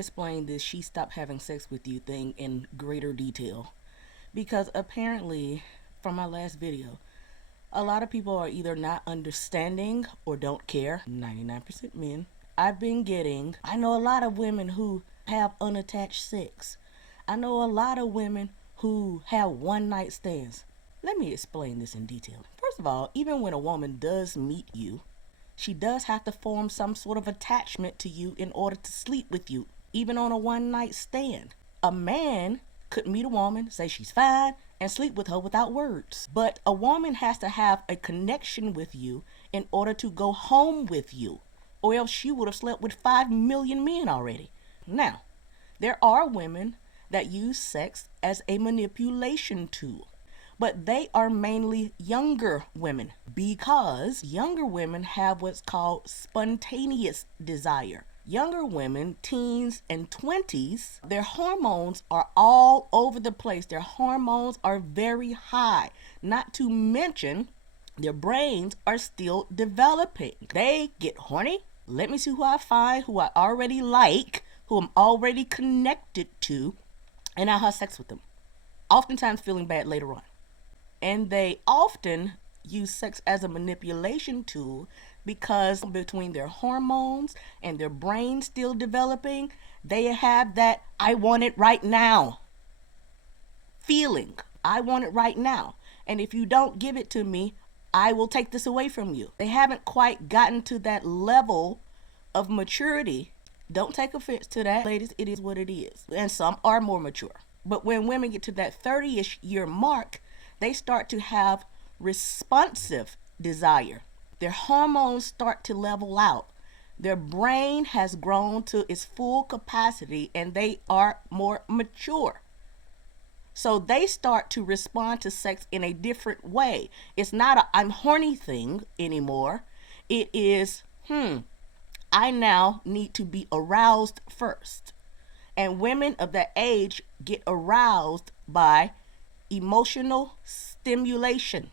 explain this she stopped having sex with you thing in greater detail. Because apparently, from my last video, a lot of people are either not understanding or don't care. 99% men. I know a lot of women who have unattached sex. I know a lot of women who have one night stands. Let me explain this in detail. First of all, even when a woman does meet you, she does have to form some sort of attachment to you in order to sleep with you, even on a one night stand. A man could meet a woman, say she's fine, and sleep with her without words. But a woman has to have a connection with you in order to go home with you, or else she would have slept with 5 million men already. Now, there are women that use sex as a manipulation tool, but they are mainly younger women, because younger women have what's called spontaneous desire. Younger women, teens and 20s, their hormones are all over the place. Their hormones are very high. Not to mention, their brains are still developing. They get horny. Let me see who I find, who I already like, who I'm already connected to, and I'll have sex with them. Oftentimes feeling bad later on. And they often use sex as a manipulation tool because between their hormones and their brain still developing, they have that I want it right now feeling. I want it right now. And if you don't give it to me, I will take this away from you. They haven't quite gotten to that level of maturity. Don't take offense to that, ladies. It is what it is. And some are more mature. But when women get to that 30-ish year mark, they start to have responsive desire. Their hormones start to level out. Their brain has grown to its full capacity and they are more mature. So they start to respond to sex in a different way. It's not a I'm horny thing anymore. It is, I now need to be aroused first. And women of that age get aroused by emotional stimulation,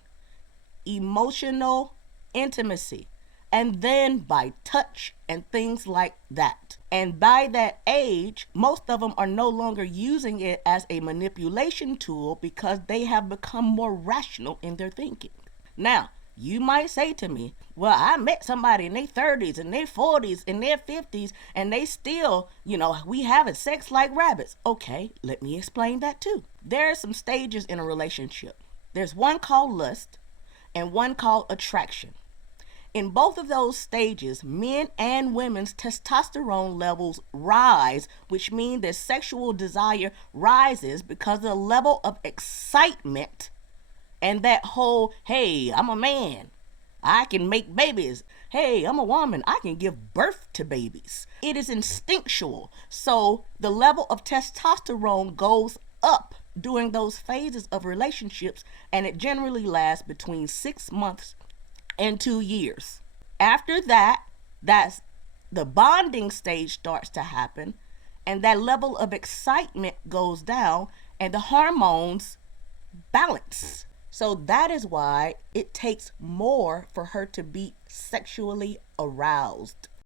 emotional intimacy, and then by touch and things like that. And by that age, most of them are no longer using it as a manipulation tool because they have become more rational in their thinking. Now, you might say to me, well, I met somebody in their 30s and their 40s and their 50s and they still, we having sex like rabbits. Okay, let me explain that too. There are some stages in a relationship. There's one called lust and one called attraction. In both of those stages, men and women's testosterone levels rise, which means their sexual desire rises because of the level of excitement and that whole, hey, I'm a man, I can make babies. Hey, I'm a woman, I can give birth to babies. It is instinctual. So the level of testosterone goes up during those phases of relationships, and it generally lasts between 6 months and 2 years. After that, that's the bonding stage starts to happen, and that level of excitement goes down, and the hormones balance. So that is why it takes more for her to be sexually aroused.